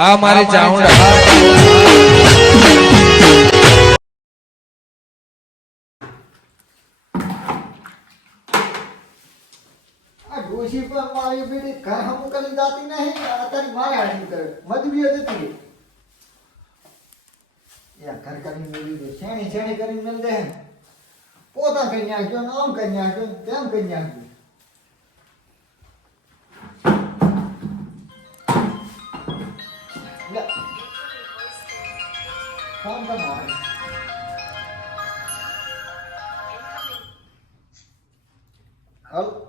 આ મારી ચાઉંડા ડોશી પર મારી બેટી ઘર હમું કરી જાતી નહીં અત્યારે મારે હાડી કરે મજબૂરી જતી યા ઘર કરીને મેલી દે શેણી શેણી કરીને મેલ દે પોતા કરી નાખ્યો ને આમ કરી નાખ્યો તેમ કરી નાખ્યો લે ફોન કરો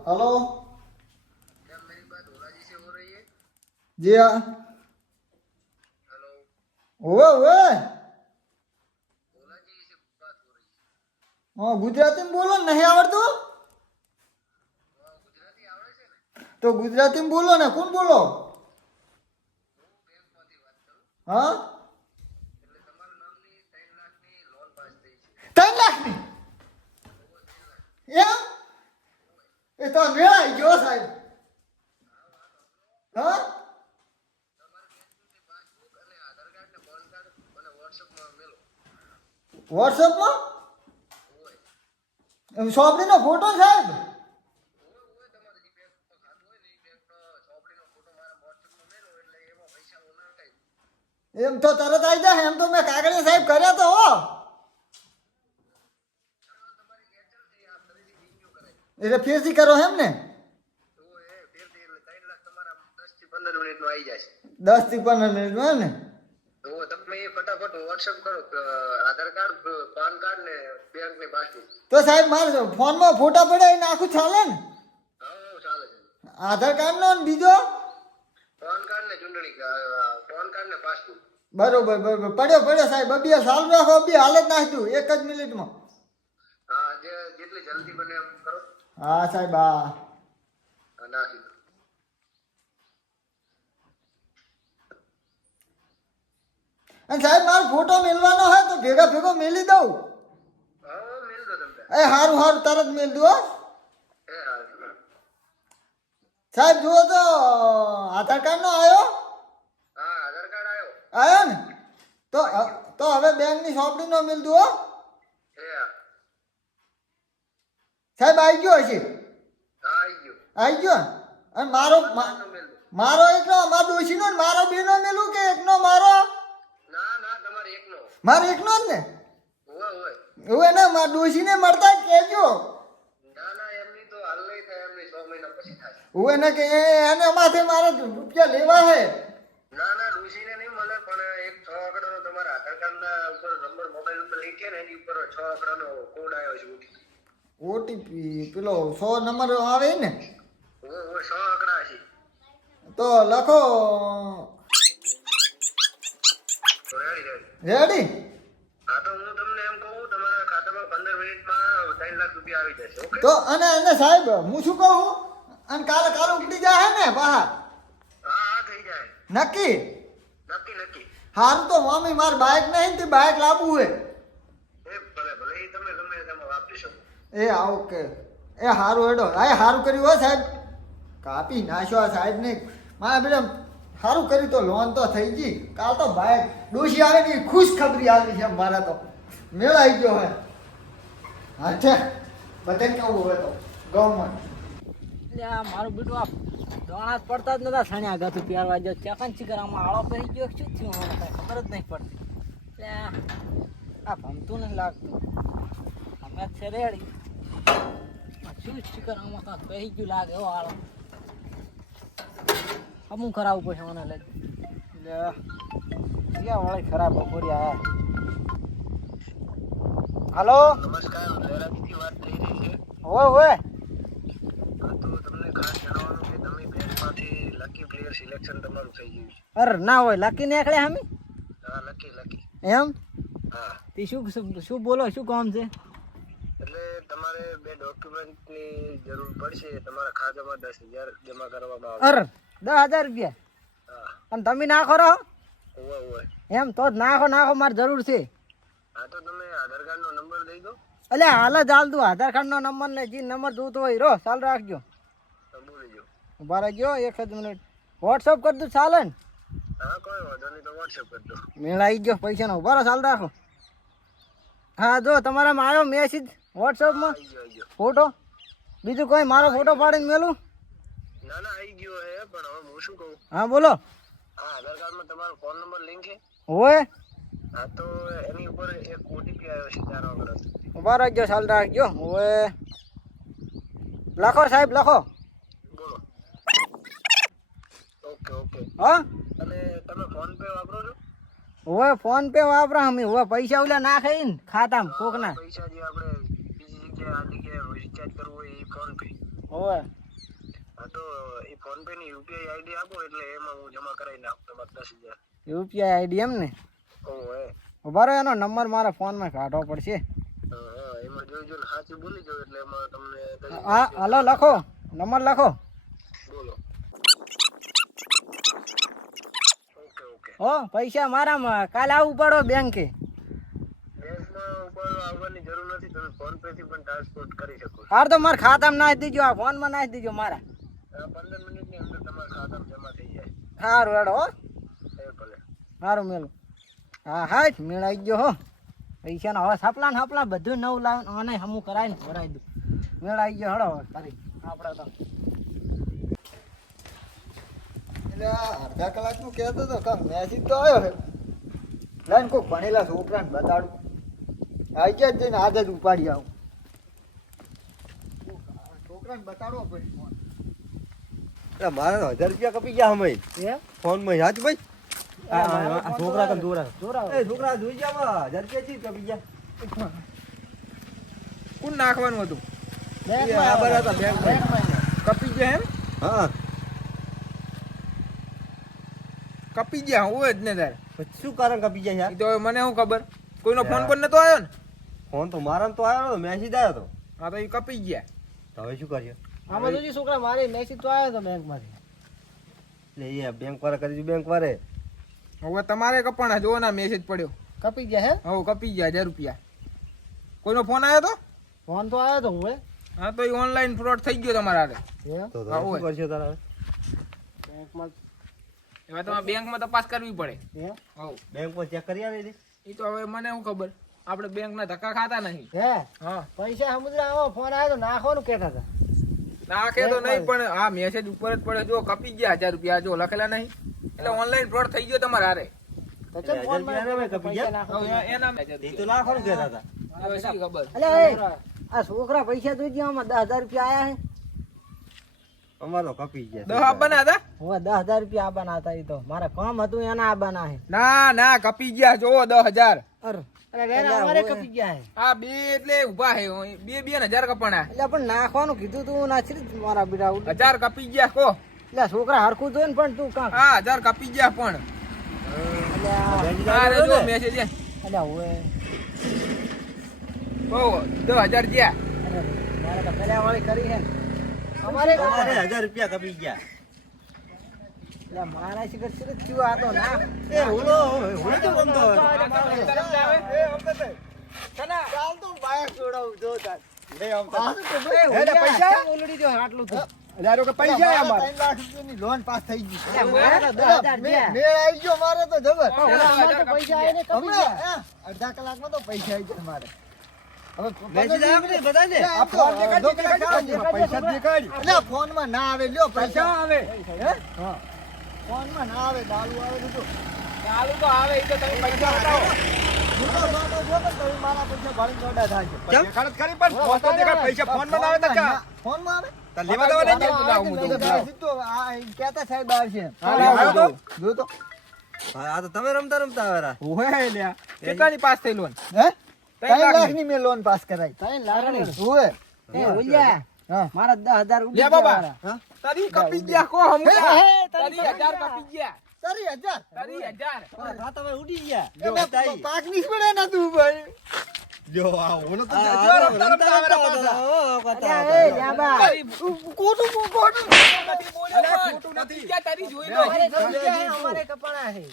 हेलो क्या मेरी बात ओला जी से हो रही है? जी हाँ हेलो, ओए ओए ओला जी से बात हो रही है। हाँ गुजराती में बोलो नहीं आवड़તું ગુજરાતી આવડે છે ને? तो गुजराती में बोलो ना कौन बोलो હું બેંકમાંથી વાત કરું. हाँ એટલે તમારા નામની 3 લાખની લોન પાસ થઈ છે. 3 लाख ની એમ એ તો મેળાઈ ગયો સાહેબ હા તમારા બેંકની પાસબુક અને આધાર કાર્ડ ને પાન કાર્ડ મને WhatsAppમાં મેલો. WhatsApp માં ઓય સોપડીનો ફોટો સાહેબ ઓય તમારે જે બેંકમાં ખાતું હોય ને એ બેંકનો ચોપડીનો ફોટો મારા WhatsAppમાં મેલો એટલે એમાં પૈસા ઓના થાય. એમ તો તરત આવી જાય એમ તો મેં કાગળિયા સાહેબ કર્યા તો હો તમારી કેન્સલ થઈ આ ફરીથી રિન્યુ કરાય. એટલે ફેરથી કરો એમ ને ઓય ફેરથી એટલે 3 લાખ તમારા 10 થી 15 મિનિટમાં આવી જશે. 10 થી 15 મિનિટમાં એમ ને તો તમે એ ફટાફટ WhatsApp કરો આધાર કાર્ડ પાન કાર્ડ ને બેંકની પાસબુક. તો સાહેબ મારે ફોનમાં ફોટા પડ્યા એ નાખું ચાલે ને હા ચાલે છે. આધાર કાર્ડનો ને બીજો પાન કાર્ડ ને ચૂંટણી પાન કાર્ડ ને પાસબુક. બરોબર બરોબર પડ્યો સાહેબ અભી ચાલુ રાખો અભી હાલ જ નાખી દઉં 1 જ મિનિટમાં હા જેટલી જલ્દી બને એમ કરો. હા સાહેબ હા હા, નાખી દો. અને સાહેબ મારો ફોટો મેલવાનો હોય તો ભેગા ભેગો મેલી દઉં હા મેલ દો તમને. એ હારું હારું તરત મેલ દઉં હો એ હા સાહેબ જુઓ તો આધાર કાર્ડનો આવ્યો હા આધાર કાર્ડ આવ્યો. આવ્યો ને તો હવે બેંકની સોપડીનો મેલ દઉં હો એ હા સાહેબ આવી ગયો હશે હા આવી ગયો. આવી ગયો ને? અને મારો તો મેલ દો. મારો એકનો મારો ડોશીનો ને મારો બેનો મેલું કે એકનો મારો ના ના તમારે એકનો. મારો એકનો જ ને ઓય ઓય એવું એને મારા ડોશીને મળતા જ કહેજો ના ના એમની તો હાલ નહીં થાય એમની 6 મહિના પછી થાય. હું એને કે એને માથે મારે રૂપિયા લેવા હે ના ના ડોશીને નહીં મળે પણ એક 6 આંકડાનો તમારા આધાર કાર્ડના ઉપર નંબર મોબાઈલ ઉપર લિંક છે ને એની ઉપર 6 આંકડાનો કોડ આવ્યો છે OTP. ઓટીપી પેલો 100 નંબર આવે ને ઓય ઓય 6 આંકડા છે. તો લખો તો રેડી રેડી. રેડી હા તો હું તમને એમ કહું તમારા ખાતામાં 15 મિનિટમાં 3 લાખ રૂપિયા આવી જશે. ઓકે તો અને સાહેબ હું શું કહું અને કાલે ઉપડી જાય ને બહાર હા હા થઈ જાય. નક્કી નક્કી નક્કી. હારું તો મમ્મી માર બાઇક નહીં તે બાઇક લાવવું હે એ ભલે ભલે એ તમે ગમે તેમાં વાપરી શકો. એ હા ઓકે એ હારું હેડો હા હારું કર્યું હો સાહેબ કાપી નાખ્યો આ સાહેબને મારા બેટા સારું કર્યું તો લોન તો થઈ ગઈ કાલ તો બાઇક ડોશી આવે ને એ ખુશ ખબરી આવી છે મારા તો મેળ આવી ગયો હે હા છે બધાને કેવું હોય તો ગવર્મેન્ટ એટલે આ મારું બેટું આ દોણા પડતા જ નતા સણ્યા ગાતું પ્યારવા જો ચકન ચીકર આમાં આળો કરી ગયો શું થયું મને કાંઈ ખબર જ નહીં પડતી એટલે આ ભમતું નહીં લાગતું અમે છે રેડી શું ચીકર આમાં કાંઈ કહી ગયું લાગે હો આળો અમુક કરાવવું પડશે મને લઈ એટલે ક્યાં વળે ખરાબ બપોરી આયા હાલો નમસ્કાર લહેરાજીથી વાત થઈ રહી છે. હોય હોય તો તમને ખાસ જણાવવાનું કે તમે બેંકમાંથી લકી પ્લેયર સિલેક્શન તમારું થઈ ગયું છે. અરે ના હોય લકી નીકળે હમી હા લકી લકી. એમ હા તે શું બોલો શું કામ છે એટલે તમારે 2 ડોક્યુમેન્ટની જરૂર પડશે. તમારા ખાતામાં 10,000 જમા કરવામાં આવશે. અરે 10,000 રૂપિયા હા અને તમે નાખો રહો ઓય ઓય. એમ તો જ નાખો મારે જરૂર છે હા તો તમે આધાર કાર્ડનો નંબર દઈ દો. એટલે હાલ જ હાલ દઉં આધાર કાર્ડનો નંબર ને જે નંબર જોતો હોય રો ચાલ રાખજો બોલી જો. ઉભા રહેજો 1 જ મિનિટ વોટ્સઅપ કરી દઉં ચાલે ને હા કોઈ વાંધો નહીં, તો વોટ્સએપ કરજો. મેળ આવી ગયો પૈસાનો. ઉભા રહો, ચાલ રાખો. હા જો તમારામાં આવ્યો મેસેજ વોટ્સઅપમાં આવી ગયો. ફોટો. બીજું કોઈ મારો ફોટો પાડીને મેલું? ના ના આવી ગયો હે, પણ હવે હું શું કહું, હા બોલો. આ આધાર કાર્ડમાં તમારો ફોન નંબર લિંક છે. હોય હા તો એની ઉપર એક ઓટીપી આવ્યો છે 4 અંકનો. ઉભા રાખજો, ચાલ રાખજો. હોય લખો સાહેબ, લખો. બોલો. Okay okay. હા અને તમે ફોન પે વાપરો છો? હોય ફોન પે વાપરા અમે. હોય પૈસા ઓલા નાખે ને ખાતામાં કોકના. પૈસા જે આપણે બીજી જગ્યાએ આ જગ્યાએ રિચાર્જ કરવું હોય એ ફોન પે. હોય હા તો એ ફોન પે ની યુપીઆઈ આઈડી આપો એટલે એમાં હું જમા કરાવી નાખું તમારે 10,000. યુપીઆઈ આઈડી એમ ને? ઓહો. ઉભા રહો, એનો નંબર મારા ફોનમાં કાઢવો પડશે. હા એમાં જોઈ ને સાચું બોલી જાવ એટલે એમાં તમને 10,000. હા હલો, લખો નંબર લખો. બોલો. Okay okay. હો પૈસા મારામાં. કાલે આવવું પડો બેંકે. બેંકમાં ઉપર આવવાની જરૂર નથી, તમે ફોન પે થી પણ ટ્રાન્સપોર્ટ કરી શકો છો. હાર તો મારા ખાતામાં નાખી દીજો, આ ફોનમાં નાખી દીજો મારા. 15 મિનિટની અંદર તમારા ખાતામાં જમા થઈ જાય. સારું હેડો. હો એ ભલે. સારું મેલું. હા હા મેળાઈ ગયો હો. પૈસાનો હવે સપલા ને હપલા બધું નવું લાવે અને હમું કરાવીને ભરાઈ દઉં. મેળાઈ ગયો હડો હવે તારી આપણે તો. એટલે આ અડધા કલાકનું કહેતો હતો કામ મેસેજ તો આવ્યો છે. લાઈન કોઈ ભણેલા છોકરાને બતાડું. આવી ગયા જ જઈને આજે જ ઉપાડી આવું. છોકરાને બતાડવો પડે ફોન. મારે 1000 રૂપિયા કપી ગયા અમે એ ફોન માં હાચ ભાઈ છોકરા તો દોરા એ છોકરા જોઈ ગયા 1000 રૂપિયા છે કપી ગયા કોણ નાખવાનું હતું? આ બરાબર બેંકમાં. કપી ગયા એમ? હા કપી ગયા હોય જ ને તારે. પછી શું કારણ કપી ગયા ઈ યાર? તો હવે મને શું ખબર, કોઈનો ફોન પણ નતો આવ્યો ને. ફોન તો મારા તો આવ્યો મેસેજ આવ્યો તો હા તો એ કપી ગયા. હવે શું કરીએ? આમાં જોજી છોકરા મારી મેસેજ તો આવ્યો તો બેંકમાંથી. એટલે એ બેંક વાળા કરી દીધું બેંક વાળે. હવે તમારે કપાણા જોવો ના મેસેજ પડ્યો. કપી ગયા હે? હવે કપી ગયા 1000 રૂપિયા. કોઈનો ફોન આવ્યો તો? ફોન તો આવ્યો તો હોય. હા તો એ ઓનલાઈન ફ્રોડ થઈ ગયો તમારા હારે. તો હા, શું હોય. કરશો તારા? બેંકમાં એમાં તમારે બેંકમાં તપાસ કરવી પડે. હે? હવ બેંક માં ચેક કરી આવે ને? એ તો હવે મને શું ખબર, આપણે બેંકના ધક્કા ખાતા નહીં. હે હા પૈસા સમુદ્ર આવો ફોન આવ્યો તો નાખવાનું કહેતા હતા. નાખે તો નહીં પણ આ મેસેજ ઉપર જ પડે. જો કપી ગયા 1000 રૂપિયા, જો લખેલા નહીં એટલે ઓનલાઈન ફ્રોડ થઈ ગયો તમારા હારે. તો ચલ ફોન માં 1000 રૂપિયા કપી પૈસા ગયા? નાખો. હવે એના 1000 એ તો રૂપિયા. લાખોનું કહેતા હતા. હવે શી ખબર. અલ્યા એ આ છોકરા પૈસા જોઈ ગયા આમાં 10,000 રૂપિયા આયા હે. અમારો કપી ગયા 10 આપવાના હતા? હવે 10,000 રૂપિયા આબાના હતા ઈ તો મારા કામ હતું એના આબાના હે. ના ના કપી ગયા જો 10,000. અરે વેરા અમારે કપી ગયા હે. આ બે એટલે ઉભા હે બે 2,000 કપાણા. એટલે પણ નાખવાનું કીધું તું નાખી દીધું મારા બીડા ઉડી. 1000 કપી ગયા કો. એટલે છોકરા હરખું જોઈ ને પણ તું કાં હા 1000 કપી ગયા પણ. આ રે જો મેસેજ છે. અલ્યા હવે ઓ 10,000 ગયા. મારે તો પેલા વાળી કરી હે ને. અમારે અમારે 1000 રૂપિયા કપી ગયા. એટલે મારા શિખર શિખર થયું આ તો ના. એ ઓલો તો ગમતો હોય. ચાલ તો બાઇક છોડાવું જો તાર. લે આમ તો. પાછું તો એ ભાઈ, એટલે પૈસા? ઓલડી જો આટલું તો. પૈસા મારા 3 લાખ રૂપિયાની લોન પાસ થઈ ગઈ. એટલે મારે તો 10,000 ગયા. મેળ આવી ગયો મારે તો જબર. પણ ઓલા અમારે તો પૈસા આવીને કપી હમણાં, ગયા. અડધા કલાકમાં તો પૈસા આવી જાય મારે. હવે મેસેજ આવ્યો ને બધા ને? આ ફોન દેખાડ, પૈસા દેખાડ. એટલે ફોનમાં ના આવે લ્યો પૈસા આવે. હા ફોનમાં ના આવે દારૂ આવે બધું. ચાલુ તો આવે ઈ તો તમે પૈસા બતાવો. જૂનો સોનો જો ને તો ઈ મારા પૈસા ભાડી ચોડા થાય છે. દેખાડ જ ખરી પણ ફોન તો દેખાડ. પૈસા ફોનમાં ના આવે તો ક્યાં? ફોનમાં આવે? તાર લેવા દેવા નહીં ફોનમાં જાય. આવે હું ને તો તો સીધો આ કહેતા સાહેબ આવશે. આવ્યો તો? જો તો હા, આ તો તમે રમતા રમતા આવેલા. ઓહે લ્યા. કેટલાની પાસ થઈ લોન? હે 3 3 લાખની. લાખની મેં લોન પાસ કરાઈ. 3 લાખની. ઓય એ ઓલ્યા હા મારા 10,000 ઉડી લે ગયા બાબા. મારા. હા તારી કપી ગયા કો હમ. હે, હે, તારી 1000 કપી ગયા. તારી 1000 તારી 1000. ખાતામાં ઉડી ગયા. જો પાક નીકળે ના તું ભાઈ. જો આ ઓલો તો રમતા રમતા રમતા રમતા પાછા. અલ્યા એ જાબા. તારી કોટું કોટું નથી બોલ્યો પણ. ખોટું નથી. ક્યાં તારી જોઈ લો. અમારે કપી ગયા હે, અમારે કપાણા હે.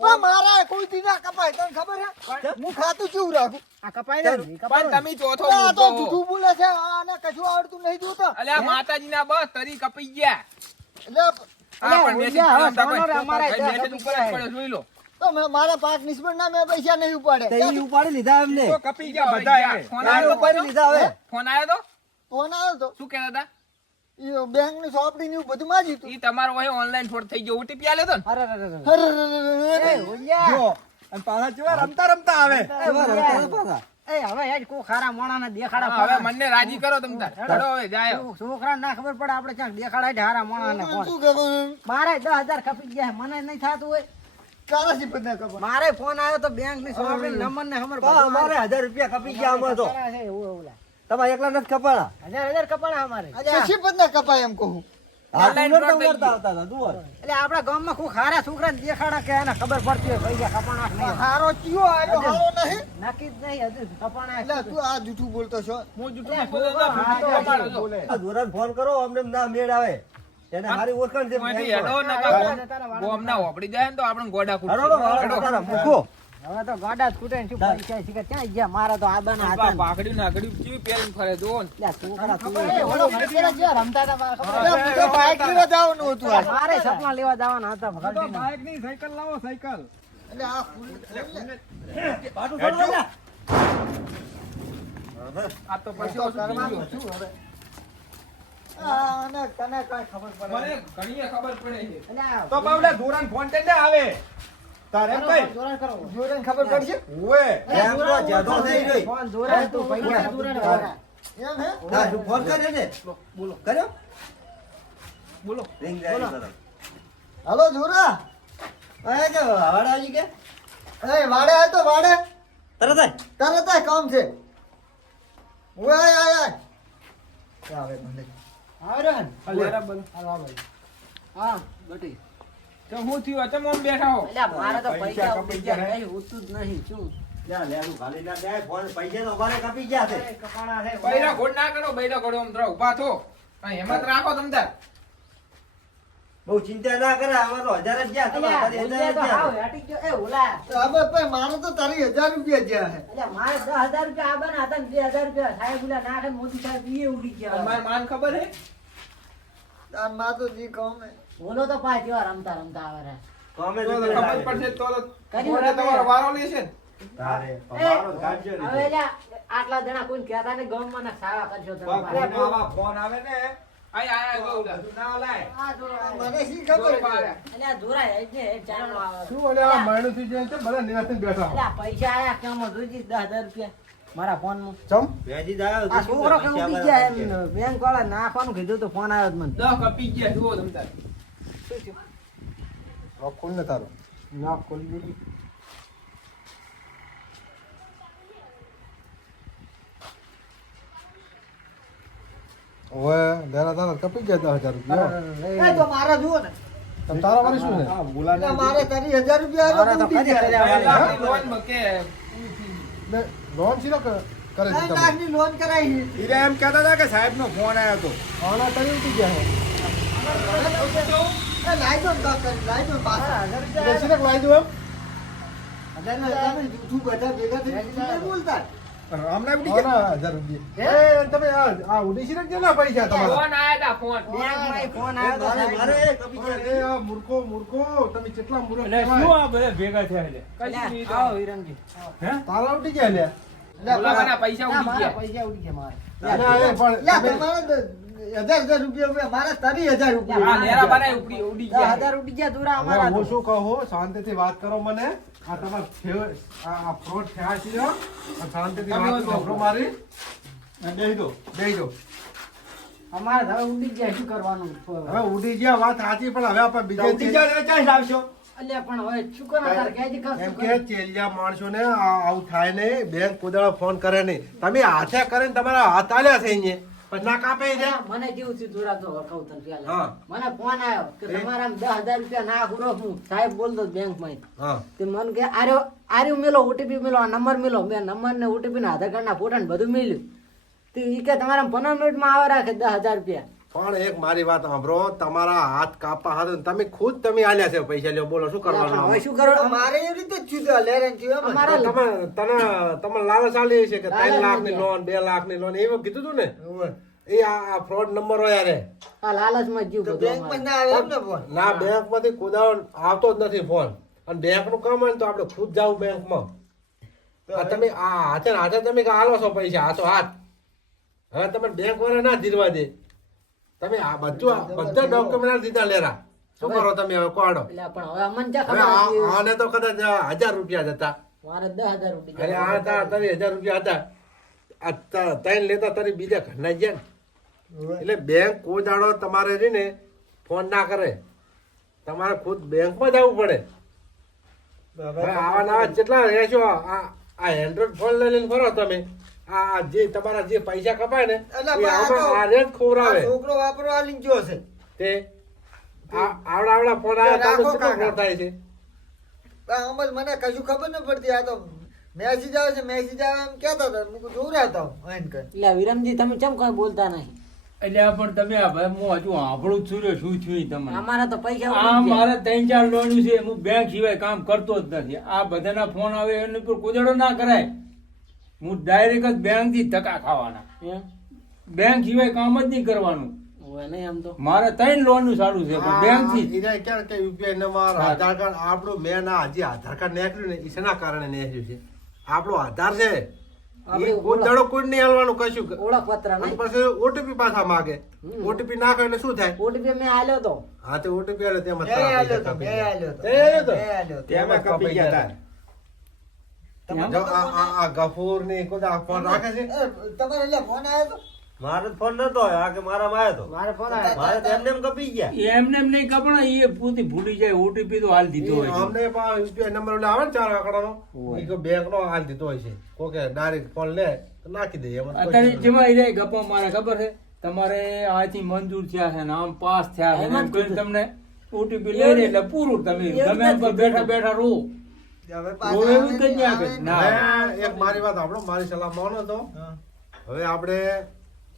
પણ મારા કોઈ દી ના કપાય તને ખબર હે હું ખાતું કેવું રાખું આ કપાઈ ને ઈ પણ કપાઈ. તમે ચોથો આ તો મૂકો. જૂઠું બોલે છે આને કશું આવડતું નહીં જોતો અલ્યા માતાજીના બસ તરી કપી ગયા. એટલે આ પણ મેસેજ ઓલિયા, હવે તમારે સોનો રે, અમારે ભાઈ ત્યાં મેસેજ ઉપર જ કપી પડ્યો, જોઈ લો. તો મારા પાક નિસ્બત ના મેં પૈસા નહીં ઉપાડે તે ઈ ઉપાડી લીધા એમને તો કપી ગયા બધા ફોન એ આવ્યો ઉપાડી લીધા હવે ફોન આવ્યો તો ફોન આવ્યો તો શું કહેતા હતા ઈ બેંક ની સોપડી ને એવું બધું માજી તું ઈ તમારો ભાઈ ઓનલાઈન ફ્રોડ થઈ ગયો ઓટીપી આલ્યો તો ને અરે, અરે. એ, ઓલિયા. જો અને પાછા ચેવા રમતા આવે ચેવા રમતા પાછા એ, હવે હેડ કોઈ ખારા મોણાને દેખાડા હવે ફોન. મને રાજી કરો તમ તાર ચડો હવે જાય છોકરાને ના ખબર પડે આપણે ક્યાંક દેખાડાય છે હારા મોણાને ફોન. શું ખબર મારે 10,000 કપી ગયા મને નહીં થતું હોય. તારા શી પતના ખબર મારે ફોન આવ્યો તો બેંક ની સોપડી નંબર ને ખબર તો અમારે 1000 રૂપિયા કપી ગયા આમાં તો તમારે એકલા નથી કપાણા 1000 કપાણા અમારે. શી પતના કપાય એમ કહું Online આ fraud થઈ ઉલટ આવતા હતા જુઓ એટલે આપણા ગામમાં કોઈ ખારા છોકરા દેખાડા કે એને ખબર પડતી હોય પૈસા કપાણા કે નહીં. હારો ચિયો આવ્યો હારો નહીં નક્કી જ નહીં હજુ કપાણા એટલે તું આ જૂઠું બોલતો છો હું જૂઠું એટલે બોલતો હતો, હા, તો તમારો જો. આ ધોરણ ફોન કરો અમને ના મેળ આવે એને હારી ઓળખાણ છે કોઈથી હેડો ને કાં ગોમના હોપડી જાય ને તો આપણે ગોડા હારો તો કૂટશે. વાળા તારા મૂકો હવે તો ગાડા જ ખૂટે ને શું પૈસા છે કે ક્યાં ગયા મારા તો આબાના હતા ને. પાઘડી નાગડી કેવી પહેરીને ફરે જો ને. લે, છોકરા તું એ ઓલો ફકીરા જ્યાં રમતા હતા મારા ખબર છે? હું તો બાઈક લેવા જવાનું હતું આજ. મારે સપના લેવા જવાના હતા ભગાડીને. એટલે આ પાછું છોડો ને. આ તો પછી તો ઓછું થઈ કરવાનું ગયું. શું હવે આને તને કાંઈ ખબર પડે મને ઘણીએ ખબર પડે છે. એટલે આ તો બાવડા ધોરણ ફોન તે ના આવે તારે એમ કઈ જોરાણ કરો. જોઈને ખબર પડશે ઓએ એમ તો જાદો થઈ ગઈ ફોન જોરાણ તું પૈસા એમ હે ના તું ફોન કરે ને બોલો કર્યો બોલો રિંગ જાય કરો હલો જોરા એ જો હવાડાજી કે એ વાડે આય તો વાડે તરત જ તરત જ કામ છે ઓય આય આય આવે મને આવરણ બરાબર. હા બટી તો હું થયું અચમ આમ બેઠા હો એટલે મારે તો પૈસા કપાઈ ઉડી ગયા ગયા કઈ હોતું જ નહીં શું લ્યા લેરું ખાલી ના દે ફોન પૈસા તો અમારે કપી ગયા છે કપાણા છે બૈરા ઘોડ ના કરો બૈરા ઘોડ આમ ધરો ઊભા થો અને હિંમત રાખો તમ તાર બહુ ચિંતા ના કરે આમાં તો 1000 જ ગયા અલ્યા, તમારે ઓલિયા 1000 તો જ હાવ ગયા હેટી ગયો. એ ઓલા હવે ભાઈ મારે તો તારી 1000 રૂપિયા જ્યાં હે એટલે મારે 10,000 રૂપિયા આબાના હતા ને 2,000 રૂપિયા સાહેબ ઓલા નાખે મોદી સાહેબ ઈએ ઉડી ગયા તમારે માન ખબર હે તાર માં તો જી કહું ને બોલો તો પાછ જેવા રમતા રમતા આવે રે. તો અમે તો તો ખબર પડશે તો કર્યું ઘોડે તમે. તમારો વારો લેશે ને તારે એ, તમારો ગાડજો હવે ને એલા આટલા જણા કોઈ કહેતા નહીં ગામમાં ને સાવા કરશો તમે. પણ આવા ફોન આવે ને આય આય ગોડા બધું ના લાય આ જો મને શી ખબર ગોળો છે? પાડે. એટલે આ જોરાય જ ને એ ચારણો આવે. શું અને આ માણસ થી જે છે બધા નિરાશીને બેઠા એટલે આ પૈસા આયા કેમ જોઈજી 10,000 રૂપિયા મારા ફોનમાં. ચમ વેજી દાવ આ છોકરો કે ઉડી ગયા એમ બેંક વાળા નાખવાનું કીધું તો ફોન આવ્યો જ મને. 10 કપી ગયા જુઓ તમ તાર લોક ખોલ ને તારો લોક ખોલી દીધી. ઓએ લેરા તારા કપી ગયા 10,000 રૂપિયા એ તો મારા જુઓ ને તમ તારા વાળી શું છે એટલે મારે તારી 1000 રૂપિયા મારા તો આવ્યા તો ઉડી ખાલી ગયા. કર્યા. બે લાખની લોન બકે બે લોન શીનો કરે છે 3 તમે લાખની લોન કરાવી છે. ઈરે એમ કહેતા હતા કે સાહેબનો ફોન આવ્યો હતો આના કરી ઉઠી ગયા એ લાઈ દો ને કાકા, લાઈ દો ને પાછા. 1000 છે રૂપિયા શીને લાઈ દઉં તમે જૂઠું બધા ભેગા થઈ જૂઠું નહીં બોલતા. એમ આમને ઉડી ગયા 1000 રૂપિયા એ તમે આ ઉડી શીને કેના પૈસા તમારા ફોન આયા તા ફોન બેંકમાં ફોન મારે આવ્યો તો મારે સાહેબ. કપી ગયા અરે આ મૂર્ખો તમે કેટલા મૂર્ખ એટલે શું કહેવાય? આ બધા ભેગા થયા એટલે કશું નહીં તો. આવો વિરમજી. તારા ઉડી ગયા લ્યા ઓલાના પૈસા ના, ઉડી મારા ગયા પૈસા ઉડી ગયા મારે. ના, એ પણ લા, તમે- તમારે તો 1000 રૂપિયા મારા તારી 1000 હા રૂપિયા નેરા બનાય ઉડી ગયા 10,000 ઉડી ગયા દોરા અમારા હવે હું તો. શું કહું શાંતિથી વાત કરો મને આ તમારા આ ફ્રોડ થયા છે આ શાંતિથી તમે વાત બોલો. કરો મારી બેહી દો અમારે હવે ઉડી ગયા શું કરવાનું હવે ઉડી ગયા વાત સાચી પણ હવે આપણે બીજે ઉડી ગયા તો ક્યાં લાવશો અલ્યા પણ હવે શું કરો તાર કહેજે કાં એમ શું કે કરે? ચેલિયા માણસોને આવું થાય નહીં બેંક કોદાળો ફોન કરે નહીં તમે હાથે કરીને તમારા હાથ આલ્યા છે અહીંયા પણ ના કાપે છે મને કેવું થયું દોરા તો કહું તને પહેલા. હા. મને ફોન આવ્યો કે તમારા આમ 10,000 રૂપિયા ના પૂરો હું સાહેબ બોલતો બેંકમાં હા તે મને કે આર્યો મેલો ઓટીપી મેલો આ નંબર મેલો મેં નંબર ને ઓટીપી ને આધાર કાર્ડ ના ફોટા ને બધું મેલ્યું તે ઈ કે તમારા 15 મિનિટમાં આવે રાખે 10,000 રૂપિયા. પણ એક મારી વાત સાંભળો તમારા હાથ કાપા હાથ તમે ખુદ તમે આલ્યા છે પૈસા લ્યો બોલો શું કરવાનું હવે શું કરો મારે એવી રીતે જ થયું હતું, લેરેન થયું એમ જ. અમારા તમે લાલચ આલી છે કે 3 લાલચ લાખ ની નથી. લોન 2 લાખ ની લોન એવું કીધું તું ને ઓવે. એ આ ફ્રોડ નંબર હોય યાર આ લાલચમાં જ જીવ તો બધું બેંકમાં ના આવે એમ ને ફોન ના બેંકમાંથી કુદાવો આવતો જ નથી ફોન અને બેંકનું કામ હોય ને તો આપણે ખુદ જાવ બેંકમાં આ તમે આ હાથે ને હાથે તમે હાલો છો પૈસા હાથો હાથ હવે તમે બેંક વાળા ના ધીરવા દે તમે આ બધા ડોક્યુમેન્ટ દીધા લેરા શું કરો તમે હવે કોડો એટલે પણ હવે અમને ચા હવે ખબર હતી? આને તો કદાચ 1000 રૂપિયા જતા મારે 10,000 રૂપિયા અરે આ તારી 1000 રૂપિયા હતા આ ત્રણ લેતા તારી બીજા ઘરના ગયા ને એટલે બેંક કોઈ દાડો તમારે છે ને ફોન ના કરે તમારે ખુદ બેંકમાં જવું પડે હવે આવા નવા જેટલા રહેશો આ એન્ડ્રોઈડ ફોન લઈને ફરો તમે આ જે તમારા જે પૈસા કપાય ને એટલે એ આમાં આ રેટ ખોરાવે છોકરો વાપરવા લીન ગયો છે તે આવડા ફોન આવ્યા તો રાખો કેટલો કાકા. ફોન થાય છે આમ જ મને કશું ખબર ન પડતી આ તો મેસેજ આવે છે મેસેજ આવે એમ કહેતા હતા હું જોરાતા હું એમ કર એટલે વિરમજી તમે કેમ કઈ બોલતા નહીં? એટલે આ પણ તમે આ ભાઈ હું હજુ આપણું જ છું રે, શું છું ઈ તમને અમારા તો પૈસા આ ઉડી ગયા. મારે 3-4 લોન છે, હું બેંક સિવાય કામ કરતો જ નથી. આ બધાના ફોન આવે એની પર કોદડો ના કરાય. હું ડાયરેક્ટ જ બેંક થી ધક્કા ખાવાના, એમ? બેંક સિવાય કામ જ નહીં કરવાનું. હવે નહીં આમ તો મારે 3 લોન નું સારું છે પણ બેંક થી જ. એને ક્યાં કે યુપીઆઈ નંબર આધાર કાર્ડ આપણું મેં ના હજી આધાર કાર્ડ નીકળ્યું ને એ શેના કારણે નીકળ્યું છે આપણો આધાર છે આપણે એ કોઈ દડો કોઈ નહીં હાલવાનું કશું ઓળખ પત્ર અને નહીં. પછી ઓટીપી પાછા માગે ઓટીપી નાખો એટલે શું થાય OTP મેં આલ્યો તો. હા તો ઓટીપી આલે તેમાં બે તારા આલ્યો પૈસા તો બે કપાઈ જાય. આલ્યો તો બે આલ્યો તો? બે આલ્યો તો તેમાં કપાઈ ગયા એમ? જો આ ગફૂર ને કોઈ આ ફોન રાખે છે તમારે એટલે ફોન આવ્યો તો મારો જ ફોન નતો આવ્યો આ કે મારામાં આવ્યો તો મારે ફોન આવ્યો. મારે તો એમને એમ કપી ગયા એમને એમ નહીં કપડા, એ પોતે ભૂલી જાય, ઓટીપી તો હાલ દીધો હોય છે. અમને યુપીઆઈ નંબર એટલે આવે ને 4 આંકડાનો ઈ તો બેંક નો હાલ દીધો હોય છે કોકે ડાયરેક્ટ ફોન લે તો નાખી દે એમાં કોઈ અત્યારે જેમાં ઈ રહે ગપ્પા મારે ખબર છે તમારે આથી મંજૂર થયા છે ને આમ પાસ થયા છે ને એમ કરીને તમને ઓટીપી લઈ લે એટલે પૂરું. તમે ગમે એમ પર બેઠા બેઠા રો હવે રોવે એવું જ નહીં આવે આગળ. ને. ના. હવે એક મારી વાત આપણો મારી સલાહ માનો તો હા. હવે આપણે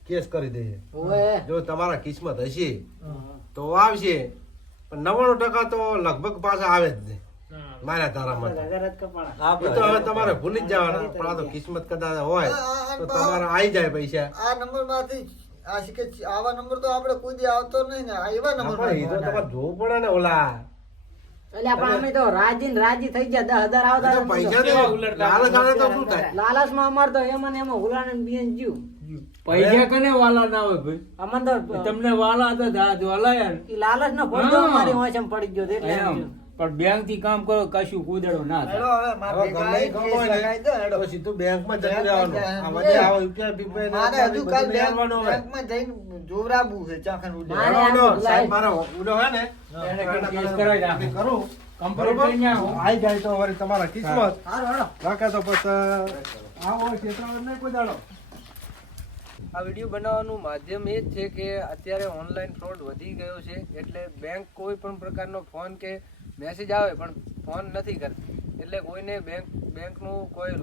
કેસ કરી દઈએ ઓવે. જો તમારા કિસ્મત હશે તો આવશે પણ 99% તો લગભગ પાછા આવે જ નહીં મારા તારામાં તો. હજાર જ કપાણા. એ તો હવે તમારે ભૂલી જ જવાના પણ આ તો કિસ્મત કદાચ હોય તો તમારે આવી જાય પૈસા આ નંબર માંથી આ શીખે છે. આવા નંબર તો આપણે કોઈ દી આવતો નહીં ને આ એવા હા, નંબર પણ એ તો તમારે જોવું પડે ને ઓલા એટલે પણ અમે તો રાજી ને રાજી થઈ ગયા 10,000 આવતા તો પૈસા તો લાલચ આવે તો શું થાય લાલચમાં અમાર તો એમાં ને એમાં હુલાને ને બીજે જીવ. પૈસા કને વાલા ના હોય ભાઈ, અમને તો તમને વાલા હતા દાદ વાલાયા ને. ઈ લાલચ નો પડદો હા. અમારી વાંચમ પડી ગયો તો એટલે એમ એમ. થયું. પણ બેંક થી કામ કરો કશું કુદડો ના હેડો થાય. હવે મારે હવે ભેગા ગમે આવી એ કામ હોય કેસ લગાવી દો, ને હેડો. તો સીધું બેંકમાં જતું બેંકમાં રહેવાનું જાય. આ બધે આવો UPI મારે હજુ કાલ બધું લેવાનું હવે. બેંકમાં જઈને જોવરાવવું છે ચાખણ ઉડે. મારે હેડો, આમ સાહેબ બોલાય. મારો ઉડો હોય ને એને એને કેસ કરાવી નાખો. કરું કમ્પ્લીટ બરોબર? કરીને આવો. આવી જાય તો વળી તમારા કિસ્મત હારું, હેડો. રાખે તો પછી આવો ક્ષેત્રમાં નહીં કોઈ દાડો આ વિડીયો બનાવવાનું માધ્યમ એ જ છે કે અત્યારે ઓનલાઈન ફ્રોડ વધી ગયો છે એટલે બેંક કોઈ પણ પ્રકારનો ફોન કે મેસેજ આવે પણ ફોન નથી કરતી એટલે કોઈને બેંકનું કોઈ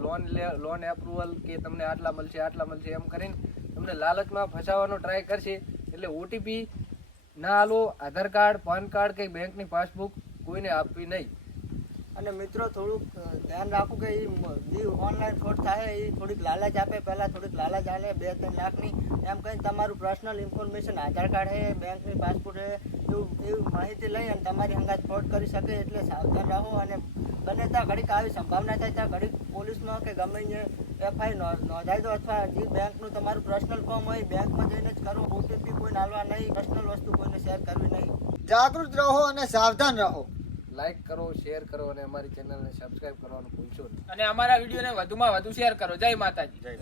લોન એપ્રુવલ કે તમને આટલા મળશે એમ કરીને તમને લાલચમાં ફસાવવાનો ટ્રાય કરશે એટલે ઓટીપી ના આલો, આધાર કાર્ડ, પાન કાર્ડ કે બેંકની પાસબુક કોઈને આપવી નહીં. અને મિત્રો થોડુંક ધ્યાન રાખવું કે જે ઓનલાઈન ફ્રોડ થાય એ થોડીક લાલચ આપે પહેલાં થોડીક લાલચ આલે 2-3 લાખની એમ કહીને તમારું પર્સનલ ઇન્ફોર્મેશન આધાર કાર્ડ છે બેંકની પાસબુક છે એવી માહિતી લઈ અને તમારી અંગાત ફ્રોડ કરી શકે એટલે સાવધાન રહો અને બને ત્યાં ઘડીક આવી સંભાવના થાય ત્યાં ઘડીક પોલીસમાં કે ગમે એફઆઈ નોંધાઈ દો અથવા જે બેંકનું તમારું પર્સનલ કામ હોય બેંકમાં જઈને જ કરો. ઓટીપી કોઈ નાલવા નહીં, પર્સનલ વસ્તુ કોઈને શેર કરવી નહીં. જાગૃત રહો અને સાવધાન રહો. લાઈક કરો, શેર કરો અને અમારી ચેનલને સબસ્ક્રાઇબ કરવાનું ભૂલશો નહીં. અને અમારા વિડીયોને વધુમાં વધુ શેર કરો. જય માતાજી. જય